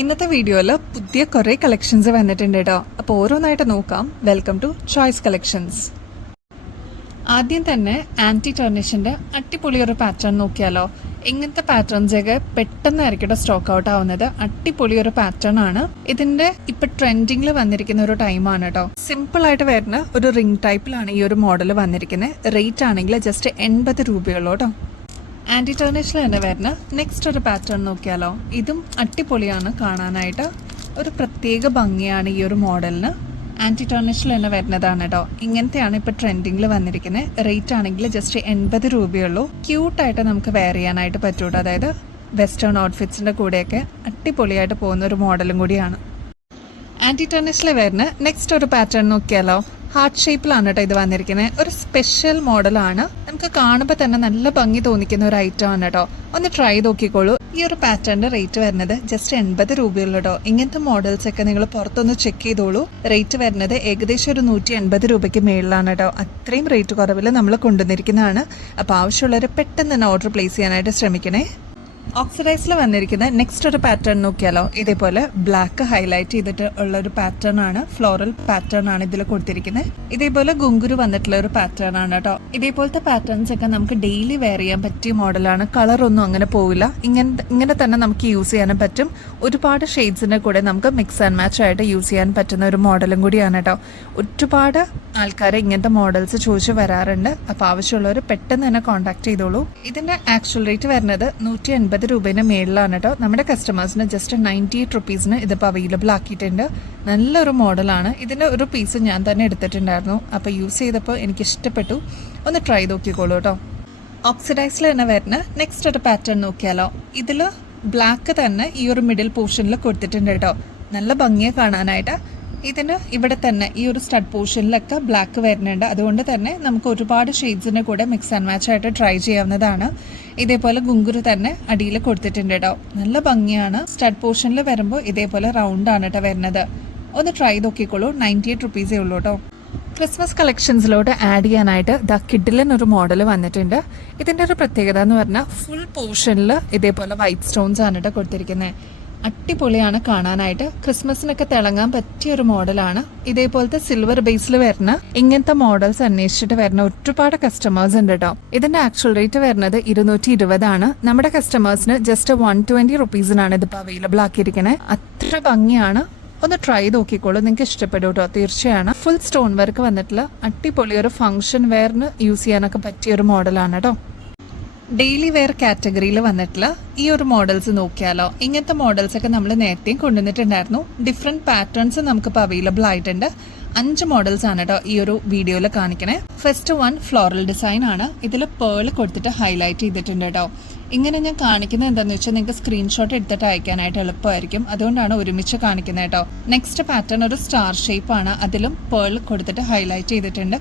ഇന്നത്തെ വീഡിയോയിൽ പുതിയ കുറേ കളക്ഷൻസ് വന്നിട്ടുണ്ട് കേട്ടോ. അപ്പോൾ ഓരോന്നായിട്ട് നോക്കാം. Welcome to Choice Collections. ആദ്യം തന്നെ ആൻറ്റി ടർണിഷിൻ്റെ അടിപൊളിയൊരു പാറ്റേൺ നോക്കിയാലോ. ഇങ്ങനത്തെ പാറ്റേൺസ് ഒക്കെ പെട്ടെന്നായിരിക്കും സ്റ്റോക്ക് ഔട്ട് ആവുന്നത്. അടിപൊളിയൊരു പാറ്റേൺ ആണ്. ഇതിന്റെ ഇപ്പൊ ട്രെൻഡിങ്ങിൽ വന്നിരിക്കുന്ന ഒരു ടൈമാണ് കേട്ടോ. സിമ്പിൾ ആയിട്ട് വരുന്ന ഒരു റിംഗ് ടൈപ്പിലാണ് ഈ ഒരു മോഡൽ വന്നിരിക്കുന്നത്. റേറ്റ് ആണെങ്കിൽ ജസ്റ്റ് 80 രൂപയുള്ളൂ കേട്ടോ. ആൻറ്റി ടർണിഷിൽ തന്നെ വരുന്ന നെക്സ്റ്റ് ഒരു പാറ്റേൺ നോക്കിയാലോ. ഇതും അടിപൊളിയാണ് കാണാനായിട്ട്. ഒരു പ്രത്യേക ഭംഗിയാണ് ഈ ഒരു മോഡലിന്. ആൻറ്റി ടർണിഷിൽ തന്നെ വരുന്നതാണ് കേട്ടോ. ഇങ്ങനത്തെയാണ് ഇപ്പോൾ ട്രെൻഡിങ്ങിൽ വന്നിരിക്കുന്നത്. റേറ്റ് ആണെങ്കിൽ ജസ്റ്റ് 80 രൂപയുള്ളൂ. ക്യൂട്ടായിട്ട് നമുക്ക് വെയർ ചെയ്യാനായിട്ട് പറ്റൂട്ടോ. അതായത് വെസ്റ്റേൺ ഔട്ട്ഫിറ്റ്സിൻ്റെ കൂടെയൊക്കെ അടിപൊളിയായിട്ട് പോകുന്ന ഒരു മോഡലും കൂടിയാണ്. ആൻറ്റി ടർണിഷിൽ വരുന്ന നെക്സ്റ്റ് ഒരു പാറ്റേൺ നോക്കിയാലോ. ഹാർട്ട് ഷേപ്പിലാണ് കേട്ടോ ഇത് വന്നിരിക്കുന്നത്. ഒരു സ്പെഷ്യൽ മോഡലാണ്. നമുക്ക് കാണുമ്പോൾ തന്നെ നല്ല ഭംഗി തോന്നിക്കുന്ന ഒരു ഐറ്റം ആണ് കേട്ടോ. ഒന്ന് ട്രൈ നോക്കിക്കോളൂ. ഈ ഒരു പാറ്റേണിന്റെ റേറ്റ് വരുന്നത് ജസ്റ്റ് 80 രൂപയുള്ളൂ കേട്ടോ. ഇങ്ങനത്തെ മോഡൽസ് ഒക്കെ നിങ്ങൾ പുറത്തൊന്ന് ചെക്ക് ചെയ്തോളൂ. റേറ്റ് വരുന്നത് ഏകദേശം ഒരു 180 രൂപയ്ക്ക് മേളിലാണ് കേട്ടോ. അത്രയും റേറ്റ് കുറവിൽ നമ്മൾ കൊണ്ടുവന്നിരിക്കുന്നതാണ്. അപ്പോൾ ആവശ്യമുള്ളവർ പെട്ടെന്ന് തന്നെ ഓർഡർ പ്ലേസ് ചെയ്യാനായിട്ട് ശ്രമിക്കണേ. ഓക്സിഡൈസിൽ വന്നിരിക്കുന്ന നെക്സ്റ്റ് ഒരു പാറ്റേൺ നോക്കിയാലോ. ഇതേപോലെ ബ്ലാക്ക് ഹൈലൈറ്റ് ചെയ്തിട്ട് ഉള്ള ഒരു പാറ്റേൺ ആണ്. ഫ്ലോറൽ പാറ്റേൺ ആണ് ഇതിൽ കൊടുത്തിരിക്കുന്നത്. ഇതേപോലെ ഗുങ്കുരു വന്നിട്ടുള്ള ഒരു പാറ്റേൺ ആണ് കേട്ടോ. ഇതേപോലത്തെ പാറ്റേൺസ് ഒക്കെ നമുക്ക് ഡെയിലി വെയർ ചെയ്യാൻ പറ്റിയ മോഡലാണ്. കളറൊന്നും അങ്ങനെ പോവില്ല. ഇങ്ങനെ തന്നെ നമുക്ക് യൂസ് ചെയ്യാനും പറ്റും. ഒരുപാട് ഷെയ്ഡ്സിന്റെ കൂടെ നമുക്ക് മിക്സ് ആൻഡ് മാച്ച് ആയിട്ട് യൂസ് ചെയ്യാൻ പറ്റുന്ന ഒരു മോഡലും കൂടിയാണ് കേട്ടോ. ഒരുപാട് ആൾക്കാരെ ഇങ്ങനത്തെ മോഡൽസ് ചോദിച്ചു വരാറുണ്ട്. അപ്പോൾ ആവശ്യമുള്ളവർ പെട്ടെന്ന് തന്നെ കോൺടാക്ട് ചെയ്തോളൂ. ഇതിന്റെ ആക്ച്വൽ റേറ്റ് വരുന്നത് 180 രൂപേന്റെ മേളിലാണ് കേട്ടോ. നമ്മുടെ കസ്റ്റമേഴ്സിന് ജസ്റ്റ് 98 റുപ്പീസിന് ഇതിപ്പോൾ അവൈലബിൾ ആക്കിയിട്ടുണ്ട്. നല്ലൊരു മോഡലാണ്. ഇതിന്റെ ഒരു പീസ് ഞാൻ തന്നെ എടുത്തിട്ടുണ്ടായിരുന്നു. അപ്പോൾ യൂസ് ചെയ്തപ്പോൾ എനിക്ക് ഇഷ്ടപ്പെട്ടു. ഒന്ന് ട്രൈ നോക്കിക്കോളൂ കേട്ടോ. ഓക്സിഡൈസിൽ തന്നെ വരുന്ന നെക്സ്റ്റ് ഒരു പാറ്റേൺ നോക്കിയാലോ. ഇതിൽ ബ്ലാക്ക് തന്നെ ഈ ഒരു മിഡിൽ പോർഷനിൽ കൊടുത്തിട്ടുണ്ട് കേട്ടോ. നല്ല ഭംഗിയെ കാണാനായിട്ട്. ഇതിന് ഇവിടെ തന്നെ ഈ ഒരു സ്റ്റഡ് പോർഷനിലൊക്കെ ബ്ലാക്ക് വരുന്നുണ്ട്. അതുകൊണ്ട് തന്നെ നമുക്ക് ഒരുപാട് ഷെയ്ഡ്സിൻ്റെ കൂടെ മിക്സ് ആൻഡ് മാച്ച് ആയിട്ട് ട്രൈ ചെയ്യാവുന്നതാണ്. ഇതേപോലെ ഗുങ്കുരു തന്നെ അടിയിൽ കൊടുത്തിട്ടുണ്ട് കേട്ടോ. നല്ല ഭംഗിയാണ്. സ്റ്റഡ് പോർഷനിൽ വരുമ്പോൾ ഇതേപോലെ റൗണ്ട് ആണ് കേട്ടോ വരുന്നത്. ഒന്ന് ട്രൈ നോക്കിക്കോളൂ. 98 റുപ്പീസേ ഉള്ളൂ കേട്ടോ. ക്രിസ്മസ് കളക്ഷൻസിലോട്ട് ആഡ് ചെയ്യാനായിട്ട് ദ കിഡിലൻ ഒരു മോഡൽ വന്നിട്ടുണ്ട്. ഇതിൻ്റെ ഒരു പ്രത്യേകത എന്ന് പറഞ്ഞാൽ ഫുൾ പോർഷനിൽ ഇതേപോലെ വൈറ്റ് സ്റ്റോൺസ് ആണ് കേട്ടോ കൊടുത്തിരിക്കുന്നത്. അടിപൊളിയാണ് കാണാനായിട്ട്. ക്രിസ്മസിനൊക്കെ തിളങ്ങാൻ പറ്റിയ ഒരു മോഡലാണ്. ഇതേപോലത്തെ സിൽവർ ബേസിൽ വരുന്ന ഇങ്ങനത്തെ മോഡൽസ് അന്വേഷിച്ചിട്ട് വരുന്ന ഒരുപാട് കസ്റ്റമേഴ്സ് ഉണ്ട് കേട്ടോ. ഇതിന്റെ ആക്ച്വൽ റേറ്റ് വരുന്നത് 220 ആണ്. നമ്മുടെ കസ്റ്റമേഴ്സിന് ജസ്റ്റ് 120 റുപ്പീസിനാണ് ഇതിപ്പോൾ അവൈലബിൾ ആക്കിയിരിക്കുന്നത്. അത്ര ഭംഗിയാണ്. ഒന്ന് ട്രൈ നോക്കിക്കോളൂ. നിങ്ങൾക്ക് ഇഷ്ടപ്പെടും കേട്ടോ. തീർച്ചയാണ്. ഫുൾ സ്റ്റോൺ വർക്ക് വന്നിട്ടുള്ള അടിപൊളി ഒരു ഫംഗ്ഷൻ വെയറിന് യൂസ് ചെയ്യാനൊക്കെ പറ്റിയ ഒരു മോഡലാണ് കേട്ടോ. ഡെയിലി വെയർ കാറ്റഗറിയിൽ വന്നിട്ടുള്ള ഈ ഒരു മോഡൽസ് നോക്കിയാലോ. ഇങ്ങനത്തെ മോഡൽസ് ഒക്കെ നമ്മൾ നേരത്തെയും കൊണ്ടുവന്നിട്ടുണ്ടായിരുന്നു. ഡിഫറെൻറ്റ് പാറ്റേൺസ് നമുക്കിപ്പോൾ അവൈലബിൾ ആയിട്ടുണ്ട്. 5 മോഡൽസ് ആണ് കേട്ടോ ഈ ഒരു വീഡിയോയിൽ കാണിക്കണേ. ഫസ്റ്റ് വൺ ഫ്ലോറൽ ഡിസൈൻ ആണ്. ഇതിൽ പേൾ കൊടുത്തിട്ട് ഹൈലൈറ്റ് ചെയ്തിട്ടുണ്ട് കേട്ടോ. ഇങ്ങനെ ഞാൻ കാണിക്കുന്നത് എന്താണെന്ന് വെച്ചാൽ നിങ്ങൾക്ക് സ്ക്രീൻഷോട്ട് എടുത്തിട്ട് അയക്കാനായിട്ട് എളുപ്പമായിരിക്കും. അതുകൊണ്ടാണ് ഒരുമിച്ച് കാണിക്കുന്നത് കേട്ടോ. നെക്സ്റ്റ് പാറ്റേൺ ഒരു സ്റ്റാർ ഷേപ്പ് ആണ്. അതിലും പേൾ കൊടുത്തിട്ട് ഹൈലൈറ്റ് ചെയ്തിട്ടുണ്ട്.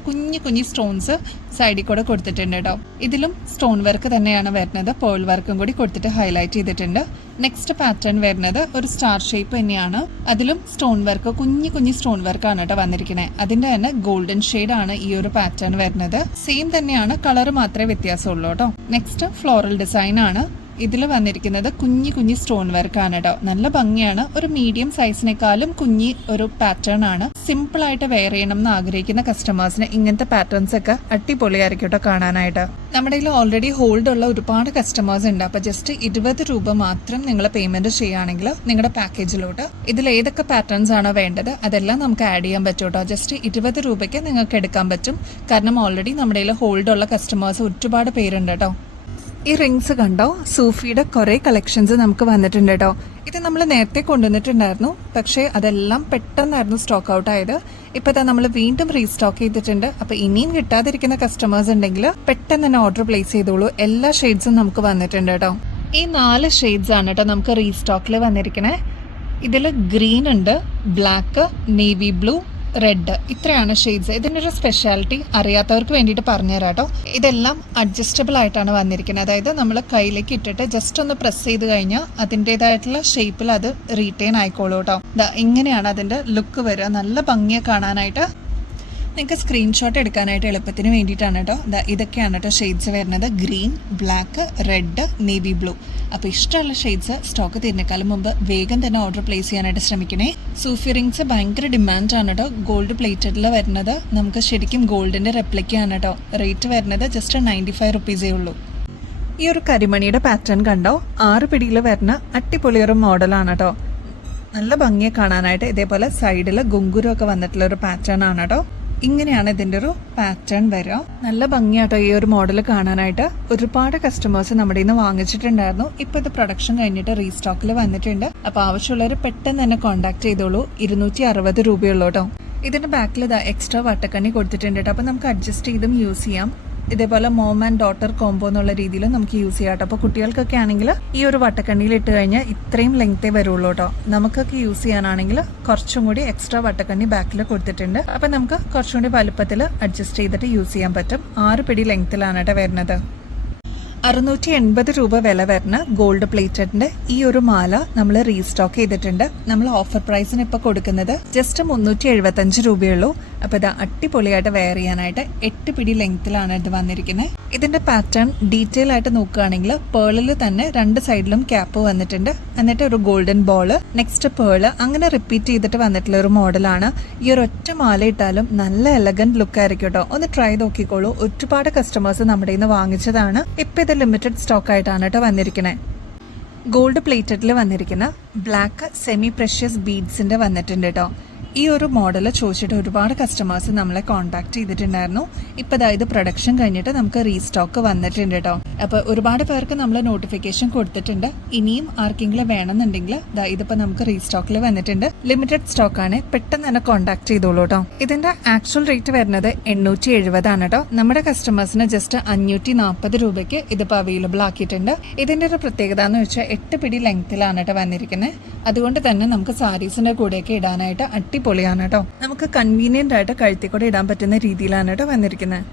കുഞ്ഞു സ്റ്റോൺസ് സൈഡിൽ കൂടെ കൊടുത്തിട്ടുണ്ട് കേട്ടോ. ഇതിലും സ്റ്റോൺ വർക്ക് തന്നെയാണ് വരുന്നത്. പേൾ വർക്കും കൂടി കൊടുത്തിട്ട് ഹൈലൈറ്റ് ചെയ്തിട്ടുണ്ട്. നെക്സ്റ്റ് പാറ്റേൺ വരുന്നത് ഒരു സ്റ്റാർ ഷേപ്പ് തന്നെയാണ്. അതിലും സ്റ്റോൺ വർക്ക് കുഞ്ഞു സ്റ്റോൺ വർക്കാണ് കേട്ടോ വന്നിരിക്കുന്നത്. അതിന്റെ തന്നെ ഗോൾഡൻ ഷെയ്ഡ് ആണ് ഈ ഒരു പാറ്റേൺ വരുന്നത്. സെയിം തന്നെയാണ്, കളർ മാത്രമേ വ്യത്യാസമുള്ളൂ കേട്ടോ. നെക്സ്റ്റ് ഫ്ലോറൽ ഡിസൈൻ ആണ്. ഇതിൽ വന്നിരിക്കുന്നത് കുഞ്ഞു സ്റ്റോൺ വർക്ക് ആണ് കേട്ടോ. നല്ല ഭംഗിയാണ്. ഒരു മീഡിയം സൈസിനേക്കാളും ഒരു പാറ്റേൺ ആണ്. സിമ്പിൾ ആയിട്ട് വെയർ ചെയ്യണം എന്ന് ആഗ്രഹിക്കുന്ന കസ്റ്റമേഴ്സിന് ഇങ്ങനത്തെ പാറ്റേൺസ് ഒക്കെ അടിപൊളിയായിരിക്കും കേട്ടോ കാണാനായിട്ട്. നമ്മുടെ കയ്യിൽ ഓൾറെഡി ഹോൾഡ് ഉള്ള ഒരുപാട് കസ്റ്റമേഴ്സ് ഉണ്ട്. അപ്പോൾ ജസ്റ്റ് 20 രൂപ മാത്രം നിങ്ങൾ പേയ്മെന്റ് ചെയ്യുകയാണെങ്കിൽ നിങ്ങളുടെ പാക്കേജിലോട്ട് ഇതിൽ ഏതൊക്കെ പാറ്റേൺസ് ആണോ വേണ്ടത് അതെല്ലാം നമുക്ക് ആഡ് ചെയ്യാൻ പറ്റും കേട്ടോ. ജസ്റ്റ് 20 രൂപയ്ക്ക് നിങ്ങൾക്ക് എടുക്കാൻ പറ്റും. കാരണം ഓൾറെഡി നമ്മുടെ കയ്യിൽ ഹോൾഡ് ഉള്ള കസ്റ്റമേഴ്സ് ഒരുപാട് പേരുണ്ട് കേട്ടോ. ഈ റിങ്സ് കണ്ടോ. സൂഫിയുടെ കുറേ കളക്ഷൻസ് നമുക്ക് വന്നിട്ടുണ്ട് കേട്ടോ. ഇത് നമ്മൾ നേരത്തെ കൊണ്ടുവന്നിട്ടുണ്ടായിരുന്നു. പക്ഷേ അതെല്ലാം പെട്ടെന്നായിരുന്നു സ്റ്റോക്ക് ഔട്ട് ആയത്. ഇപ്പോൾ നമ്മൾ വീണ്ടും റീസ്റ്റോക്ക് ചെയ്തിട്ടുണ്ട്. അപ്പോൾ ഇനിയും കിട്ടാതിരിക്കുന്ന കസ്റ്റമേഴ്സ് ഉണ്ടെങ്കിൽ പെട്ടെന്ന് തന്നെ ഓർഡർ പ്ലേസ് ചെയ്തോളൂ. എല്ലാ ഷെയ്ഡ്സും നമുക്ക് വന്നിട്ടുണ്ട് കേട്ടോ. ഈ 4 ഷെയ്ഡ്സ് ആണ് കേട്ടോ നമുക്ക് റീസ്റ്റോക്കിൽ വന്നിരിക്കണേ. ഇതിൽ ഗ്രീൻ ഉണ്ട്, ബ്ലാക്ക്, നേവി ബ്ലൂ, റെഡ്. ഇത്രയാണ് ഷെയ്ഡ്സ്. ഇതിൻ്റെ ഒരു സ്പെഷ്യാലിറ്റി അറിയാത്തവർക്ക് വേണ്ടിയിട്ട് പറഞ്ഞുതരാം കേട്ടോ. ഇതെല്ലാം അഡ്ജസ്റ്റബിൾ ആയിട്ടാണ് വന്നിരിക്കുന്നത്. അതായത് നമ്മൾ കയ്യിലേക്ക് ഇട്ടിട്ട് ജസ്റ്റ് ഒന്ന് പ്രസ് ചെയ്ത് കഴിഞ്ഞാൽ അതിൻ്റെതായിട്ടുള്ള ഷേപ്പിൽ അത് റീറ്റെയിൻ ആയിക്കോളൂ കേട്ടോ. ഇങ്ങനെയാണ് അതിൻ്റെ ലുക്ക് വരിക. നല്ല ഭംഗിയെ കാണാനായിട്ട്. നിങ്ങൾക്ക് സ്ക്രീൻഷോട്ട് എടുക്കാനായിട്ട് എളുപ്പത്തിന് വേണ്ടിയിട്ടാണ് കേട്ടോ. ഇതൊക്കെയാണ് കേട്ടോ ഷെയ്ഡ്സ് വരുന്നത്. Green, black, red, navy blue. അപ്പോൾ ഇഷ്ടമുള്ള ഷെയ്ഡ്സ് സ്റ്റോക്ക് തീരുന്നേക്കാളും മുമ്പ് വേഗം തന്നെ ഓർഡർ പ്ലേസ് ചെയ്യാനായിട്ട് ശ്രമിക്കണേ. സൂഫി റിങ്സ് ഭയങ്കര ഡിമാൻഡാണ് കേട്ടോ. ഗോൾഡ് പ്ലേറ്റഡിൽ വരുന്നത് നമുക്ക് ശരിക്കും ഗോൾഡിൻ്റെ റെപ്ലിക്കയാണ് കേട്ടോ. റേറ്റ് വരുന്നത് ജസ്റ്റ് 95 റുപ്പീസേ ഉള്ളൂ. ഈ ഒരു കരിമണിയുടെ പാറ്റേൺ കണ്ടോ? 6 പിടിയിൽ വരുന്ന അടിപൊളിയൊരു മോഡലാണ് കേട്ടോ. നല്ല ഭംഗിയെ കാണാനായിട്ട് ഇതേപോലെ സൈഡിൽ ഗുങ്കുരമൊക്കെ വന്നിട്ടുള്ള ഒരു പാറ്റേൺ ആണ് കേട്ടോ. ഇങ്ങനെയാണ് ഇതിൻ്റെ ഒരു പാറ്റേൺ വരിക. നല്ല ഭംഗിയാട്ടോ ഈ ഒരു മോഡൽ കാണാനായിട്ട്. ഒരുപാട് കസ്റ്റമേഴ്സ് നമ്മുടെ നിന്ന് വാങ്ങിച്ചിട്ടുണ്ടായിരുന്നു. ഇപ്പോൾ ഇത് പ്രൊഡക്ഷൻ കഴിഞ്ഞിട്ട് റീസ്റ്റോക്കിൽ വന്നിട്ടുണ്ട്. അപ്പോൾ ആവശ്യമുള്ളവർ പെട്ടെന്ന് തന്നെ കോൺടാക്ട് ചെയ്തോളൂ. 260 രൂപയുള്ളൂ കേട്ടോ. ഇതിൻ്റെ ബാക്കിൽ ഇതാ എക്സ്ട്രാ വട്ടക്കണ്ണി കൊടുത്തിട്ടുണ്ട് കേട്ടോ. അപ്പോൾ നമുക്ക് അഡ്ജസ്റ്റ് ചെയ്തും യൂസ് ചെയ്യാം. ഇതേപോലെ മോം ആൻഡ് ഡോട്ടർ കോംബോ എന്നുള്ള രീതിയിൽ നമുക്ക് യൂസ് ചെയ്യാം കേട്ടോ. അപ്പോൾ കുട്ടികൾക്കൊക്കെ ആണെങ്കിൽ ഈ ഒരു വട്ടക്കണ്ണിയിൽ ഇട്ട് കഴിഞ്ഞാൽ ഇത്രയും ലെങ്ത്തേ വരുള്ളൂ കേട്ടോ. നമുക്കൊക്കെ യൂസ് ചെയ്യാനാണെങ്കിൽ കുറച്ചും കൂടി എക്സ്ട്രാ വട്ടക്കണ്ണി ബാക്കിൽ കൊടുത്തിട്ടുണ്ട്. അപ്പം നമുക്ക് കുറച്ചും കൂടി വലുപ്പത്തിൽ അഡ്ജസ്റ്റ് ചെയ്തിട്ട് യൂസ് ചെയ്യാൻ പറ്റും. 6 പിടി ലെങ്ത്തിലാണ് കേട്ടോ വരുന്നത്. 680 രൂപ വില വരുന്ന ഗോൾഡ് പ്ലേറ്റഡിന്റെ ഈ ഒരു മാല നമ്മൾ റീസ്റ്റോക്ക് ചെയ്തിട്ടുണ്ട്. നമ്മൾ ഓഫർ പ്രൈസിന് ഇപ്പോൾ കൊടുക്കുന്നത് ജസ്റ്റ് 375 രൂപയുള്ളൂ. അപ്പോൾ ഇത് അടിപൊളിയായിട്ട് വെയർ ചെയ്യാനായിട്ട് 8 പിടി ലെങ്ത്തിലാണ് ഇത് വന്നിരിക്കുന്നത്. ഇതിന്റെ പാറ്റേൺ ഡീറ്റെയിൽ ആയിട്ട് നോക്കുകയാണെങ്കിൽ പേളിൽ തന്നെ 2 സൈഡിലും ക്യാപ്പ് വന്നിട്ടുണ്ട്. എന്നിട്ട് ഒരു ഗോൾഡൻ ബോള്, നെക്സ്റ്റ് പേള്, അങ്ങനെ റിപ്പീറ്റ് ചെയ്തിട്ട് വന്നിട്ടുള്ള ഒരു മോഡലാണ്. ഈ ഒരു ഒറ്റ മാല ഇട്ടാലും നല്ല എലഗന്റ് ലുക്ക് ആയിരിക്കും കേട്ടോ. ഒന്ന് ട്രൈ നോക്കിക്കോളൂ. ഒരുപാട് കസ്റ്റമേഴ്സ് നമ്മുടെ നിന്ന് വാങ്ങിച്ചതാണ്. ഇപ്പം ഇത് ലിമിറ്റഡ് സ്റ്റോക്ക് ആയിട്ടാണ് കേട്ടോ വന്നിരിക്കുന്നത്. ഗോൾഡ് പ്ലേറ്റഡിൽ വന്നിരിക്കുന്ന ബ്ലാക്ക് സെമി പ്രഷ്യസ് ബീഡ്സിന്റെ വന്നിട്ടുണ്ട് കേട്ടോ. ഈ ഒരു മോഡൽ ചോദിച്ചിട്ട് ഒരുപാട് കസ്റ്റമേഴ്സ് നമ്മളെ കോൺടാക്ട് ചെയ്തിട്ടുണ്ടായിരുന്നു. ഇപ്പോൾ അതായത് പ്രൊഡക്ഷൻ കഴിഞ്ഞിട്ട് നമുക്ക് റീസ്റ്റോക്ക് വന്നിട്ടുണ്ട് കേട്ടോ. അപ്പോൾ ഒരുപാട് പേർക്ക് നമ്മൾ നോട്ടിഫിക്കേഷൻ കൊടുത്തിട്ടുണ്ട്. ഇനിയും ആർക്കെങ്കിലും വേണമെന്നുണ്ടെങ്കിൽ ഇതിപ്പോൾ നമുക്ക് റീസ്റ്റോക്കിൽ വന്നിട്ടുണ്ട്. ലിമിറ്റഡ് സ്റ്റോക്കാണ്. പെട്ടെന്ന് തന്നെ കോൺടാക്ട് ചെയ്തോളൂ കേട്ടോ. ഇതിന്റെ ആക്ച്വൽ റേറ്റ് വരുന്നത് 870 ആണ് കേട്ടോ. നമ്മുടെ കസ്റ്റമേഴ്സിന് ജസ്റ്റ് 540 രൂപയ്ക്ക് ഇതിപ്പോൾ അവൈലബിൾ ആക്കിയിട്ടുണ്ട്. ഇതിന്റെ ഒരു പ്രത്യേകത എന്ന് വെച്ചാൽ 8 പിടി ലെങ്ത്തിലാണ് കേട്ടോ വന്നിരിക്കുന്നത്. അതുകൊണ്ട് തന്നെ നമുക്ക് സാരീസിന്റെ കൂടെയൊക്കെ ഇടാനായിട്ട് അടിപൊളിയാണ് കേട്ടോ. നമുക്ക് കൺവീനിയന്റ് ആയിട്ട് കഴുത്തിൽ കൂടെ ഇടാൻ പറ്റുന്ന രീതിയിലാണ് കേട്ടോ വന്നിരിക്കുന്നത്.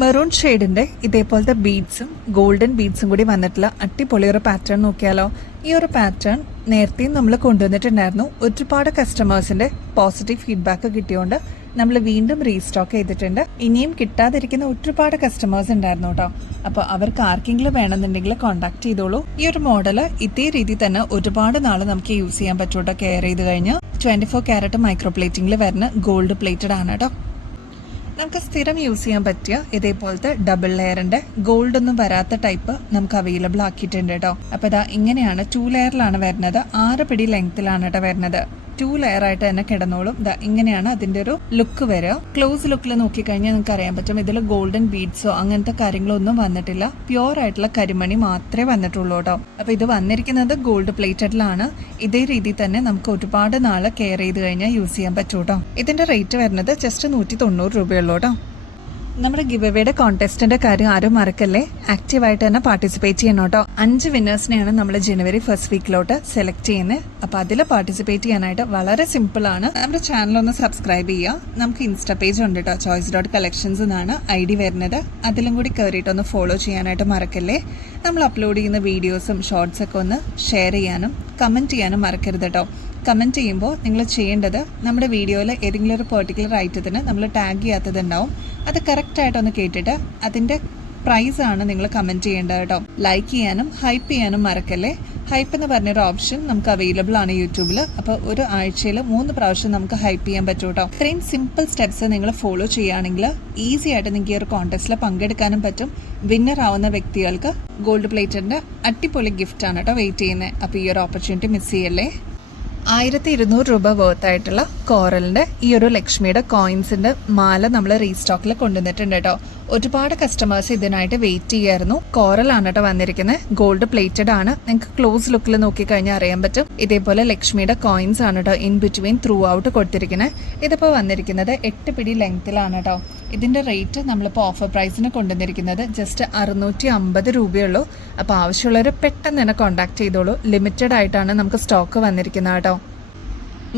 മെറൂൺ ഷെയ്ഡിന്റെ ഇതേപോലത്തെ ബീഡ്സും ഗോൾഡൻ ബീഡ്സും കൂടി വന്നിട്ടുള്ള അടിപൊളി ഒരു പാറ്റേൺ നോക്കിയാലോ. ഈ ഒരു പാറ്റേൺ നേരത്തെയും നമ്മൾ കൊണ്ടുവന്നിട്ടുണ്ടായിരുന്നു. ഒരുപാട് കസ്റ്റമേഴ്സിന്റെ പോസിറ്റീവ് ഫീഡ്ബാക്ക് കിട്ടിയോണ്ട് നമ്മൾ വീണ്ടും റീസ്റ്റോക്ക് ചെയ്തിട്ടുണ്ട്. ഇനിയും കിട്ടാതിരിക്കുന്ന ഒരുപാട് കസ്റ്റമേഴ്സ് ഉണ്ടായിരുന്നു കേട്ടോ. അപ്പോൾ അവർക്ക് ആർക്കെങ്കിലും വേണമെന്നുണ്ടെങ്കിൽ കോൺടാക്ട് ചെയ്തോളൂ. ഈ ഒരു മോഡല് ഇതേ രീതി തന്നെ ഒരുപാട് നാൾ നമുക്ക് യൂസ് ചെയ്യാൻ പറ്റൂട്ടോ. കെയർ ചെയ്ത് കഴിഞ്ഞ് 24 ക്യാരറ്റ് മൈക്രോ പ്ലേറ്റിംഗിൽ വരുന്ന ഗോൾഡ് പ്ലേറ്റഡ് ആണ് കേട്ടോ. നമുക്ക് സ്ഥിരം യൂസ് ചെയ്യാൻ പറ്റിയ ഇതേപോലത്തെ ഡബിൾ ലെയറിന്റെ ഗോൾഡ് ഒന്നും വരാത്ത ടൈപ്പ് നമുക്ക് അവൈലബിൾ ആക്കിയിട്ടുണ്ട് കേട്ടോ. അപ്പോൾ ഇതാ ഇങ്ങനെയാണ് 2 ലെയറിലാണ് വരുന്നത്. 6 പിടി ലെങ്ത്തിലാണ് കേട്ടോ വരുന്നത്. 2 ലെയർ ആയിട്ട് തന്നെ കിടന്നോളും. ഇങ്ങനെയാണ് അതിന്റെ ഒരു ലുക്ക് വരിക. ക്ലോസ് ലുക്കിൽ നോക്കിക്കഴിഞ്ഞാൽ നിങ്ങൾക്ക് അറിയാൻ പറ്റും ഇതിൽ ഗോൾഡൻ ബീഡ്സോ അങ്ങനത്തെ കാര്യങ്ങളോ ഒന്നും വന്നിട്ടില്ല. പ്യുവർ ആയിട്ടുള്ള കരിമണി മാത്രമേ വന്നിട്ടുള്ളൂ കേട്ടോ. അപ്പൊ ഇത് വന്നിരിക്കുന്നത് ഗോൾഡ് പ്ലേറ്റഡിലാണ്. ഇതേ രീതിയിൽ തന്നെ നമുക്ക് ഒരുപാട് നാള് കെയർ ചെയ്ത് കഴിഞ്ഞാൽ യൂസ് ചെയ്യാൻ പറ്റൂ കേട്ടോ. ഇതിന്റെ റേറ്റ് വരുന്നത് ജസ്റ്റ് 190 രൂപയുള്ളൂ കേട്ടോ. നമ്മുടെ ഗിവ് എവേയുടെ കോൺടെസ്റ്റിന്റെ കാര്യം ആരും മറക്കല്ലേ. ആക്റ്റീവായിട്ട് തന്നെ പാർട്ടിസിപ്പേറ്റ് ചെയ്യണം കേട്ടോ. 5 വിന്നേഴ്സിനെയാണ് നമ്മൾ ജനുവരി 1st വീക്കിലോട്ട് സെലക്ട് ചെയ്യുന്നത്. അപ്പൊ അതിൽ പാർട്ടിസിപ്പേറ്റ് ചെയ്യാനായിട്ട് വളരെ സിമ്പിൾ ആണ്. നമ്മുടെ ചാനൽ ഒന്ന് സബ്സ്ക്രൈബ് ചെയ്യുക. നമുക്ക് ഇൻസ്റ്റാ പേജ് ഉണ്ട് കേട്ടോ. choice.collections എന്നാണ് ID വരുന്നത്. അതിലും കൂടി കയറിയിട്ട് ഒന്ന് ഫോളോ ചെയ്യാനായിട്ട് മറക്കല്ലേ. നമ്മൾ അപ്ലോഡ് ചെയ്യുന്ന വീഡിയോസും ഷോർട്സ് ഒക്കെ ഒന്ന് ഷെയർ ചെയ്യാനും കമന്റ് ചെയ്യാനും മറക്കരുത് കേട്ടോ. കമൻറ്റ് ചെയ്യുമ്പോൾ നിങ്ങൾ ചെയ്യേണ്ടത് നമ്മുടെ വീഡിയോയിൽ ഏതെങ്കിലും ഒരു പെർട്ടിക്കുലർ ഐറ്റത്തിന് നമ്മൾ ടാഗ് ചെയ്യാത്തതുണ്ടാവും. അത് കറക്റ്റായിട്ടൊന്ന് കേട്ടിട്ട് അതിൻ്റെ പ്രൈസാണ് നിങ്ങൾ കമൻറ്റ് ചെയ്യേണ്ടത് കേട്ടോ. ലൈക്ക് ചെയ്യാനും ഹൈപ്പ് ചെയ്യാനും മറക്കല്ലേ. ഹൈപ്പ് എന്ന് പറഞ്ഞൊരു ഓപ്ഷൻ നമുക്ക് അവൈലബിൾ ആണ് യൂട്യൂബിൽ. അപ്പോൾ ഒരു ആഴ്ചയിൽ 3 പ്രാവശ്യം നമുക്ക് ഹൈപ്പ് ചെയ്യാൻ പറ്റും കേട്ടോ. ഇത്രയും സിമ്പിൾ സ്റ്റെപ്സ് നിങ്ങൾ ഫോളോ ചെയ്യുകയാണെങ്കിൽ ഈസി ആയിട്ട് നിങ്ങൾക്ക് ഈ ഒരു കോൺടെസ്റ്റിൽ പങ്കെടുക്കാനും പറ്റും. വിന്നർ ആവുന്ന വ്യക്തികൾക്ക് ഗോൾഡ് പ്ലേറ്റഡിൻ്റെ അടിപൊളി ഗിഫ്റ്റാണ് കേട്ടോ വെയിറ്റ് ചെയ്യുന്നത്. അപ്പോൾ ഈ ഒരു ഓപ്പർച്യൂണിറ്റി മിസ് ചെയ്യല്ലേ. 1200 രൂപ വർത്ത് ആയിട്ടുള്ള കോറലിന്റെ ഈ ഒരു ലക്ഷ്മിയുടെ കോയിൻസിന്റെ മാല നമ്മൾ റീസ്റ്റോക്കിൽ കൊണ്ടുവന്നിട്ടുണ്ട് കേട്ടോ. ഒരുപാട് കസ്റ്റമേഴ്സ് ഇതിനായിട്ട് വെയിറ്റ് ചെയ്യായിരുന്നു. കോറലാണ് കേട്ടോ വന്നിരിക്കുന്നത്. ഗോൾഡ് പ്ലേറ്റഡ് ആണ്. നിങ്ങൾക്ക് ക്ലോസ് ലുക്കിൽ നോക്കിക്കഴിഞ്ഞാൽ അറിയാൻ പറ്റും. ഇതേപോലെ ലക്ഷ്മിയുടെ കോയിൻസ് ആണ് കേട്ടോ ഇൻ ബിറ്റ്വീൻ ത്രൂ ഔട്ട് കൊടുത്തിരിക്കുന്നത്. ഇതിപ്പോൾ വന്നിരിക്കുന്നത് 8 പിടി ലെങ്ത്തിലാണ് കേട്ടോ. ഇതിന്റെ റേറ്റ് നമ്മളിപ്പോൾ ഓഫർ പ്രൈസിന് കൊണ്ടുവന്നിരിക്കുന്നത് ജസ്റ്റ് 650 രൂപയുള്ളൂ. അപ്പോൾ ആവശ്യമുള്ളവർ പെട്ടെന്ന് തന്നെ കോൺടാക്ട് ചെയ്തോളൂ. ലിമിറ്റഡ് ആയിട്ടാണ് നമുക്ക് സ്റ്റോക്ക് വന്നിരിക്കുന്നത് കേട്ടോ.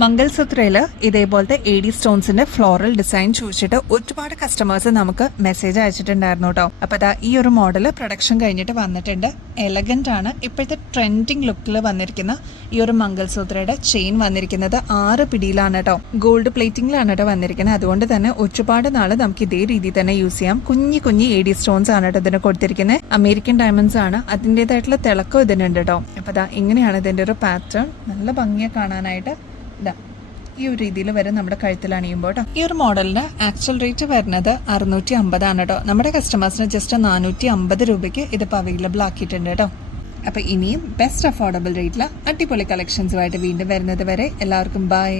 മംഗൾസൂത്രയിൽ ഇതേപോലത്തെ AD സ്റ്റോൺസിന്റെ ഫ്ലോറൽ ഡിസൈൻ ചോദിച്ചിട്ട് ഒരുപാട് കസ്റ്റമേഴ്സ് നമുക്ക് മെസ്സേജ് അയച്ചിട്ടുണ്ടായിരുന്നു കേട്ടോ. അപ്പോൾ അതാ ഈ ഒരു മോഡൽ പ്രൊഡക്ഷൻ കഴിഞ്ഞിട്ട് വന്നിട്ടുണ്ട്. എലഗന്റ് ആണ്. ഇപ്പോഴത്തെ ട്രെൻഡിങ് ലുക്കിൽ വന്നിരിക്കുന്ന ഈ ഒരു മംഗൾസൂത്രയുടെ ചെയിൻ വന്നിരിക്കുന്നത് 6 പിടിയിലാണ് കേട്ടോ. ഗോൾഡ് പ്ലേറ്റിംഗിലാണ് കേട്ടോ വന്നിരിക്കുന്നത്. അതുകൊണ്ട് തന്നെ ഒരുപാട് നാള് നമുക്ക് ഇതേ രീതിയിൽ തന്നെ യൂസ് ചെയ്യാം. കുഞ്ഞി AD സ്റ്റോൺസ് ആണ് കേട്ടോ ഇതിന് കൊടുത്തിരിക്കുന്നത്. അമേരിക്കൻ ഡയമണ്ട്സ് ആണ്. അതിൻ്റെതായിട്ടുള്ള തിളക്കം ഇതിനുണ്ട് കേട്ടോ. അപ്പോൾ അതാ ഇങ്ങനെയാണ് ഇതിൻ്റെ ഒരു പാറ്റേൺ. നല്ല ഭംഗിയെ കാണാനായിട്ട് ഇതാ ഈ ഒരു രീതിയിൽ വരെ നമ്മുടെ കഴുത്തിൽ അണിയുമ്പോൾ കേട്ടോ. ഈ ഒരു മോഡലിന്റെ ആക്ച്വൽ റേറ്റ് വരുന്നത് 650 ആണ് കേട്ടോ. നമ്മുടെ കസ്റ്റമേഴ്സിന് ജസ്റ്റ് 450 രൂപയ്ക്ക് ഇതിപ്പോൾ അവൈലബിൾ ആക്കിയിട്ടുണ്ട് കേട്ടോ. അപ്പോൾ ഇനിയും ബെസ്റ്റ് അഫോർഡബിൾ റേറ്റിൽ അടിപൊളി കളക്ഷൻസുമായിട്ട് വീണ്ടും വരുന്നത് വരെ എല്ലാവർക്കും ബൈ.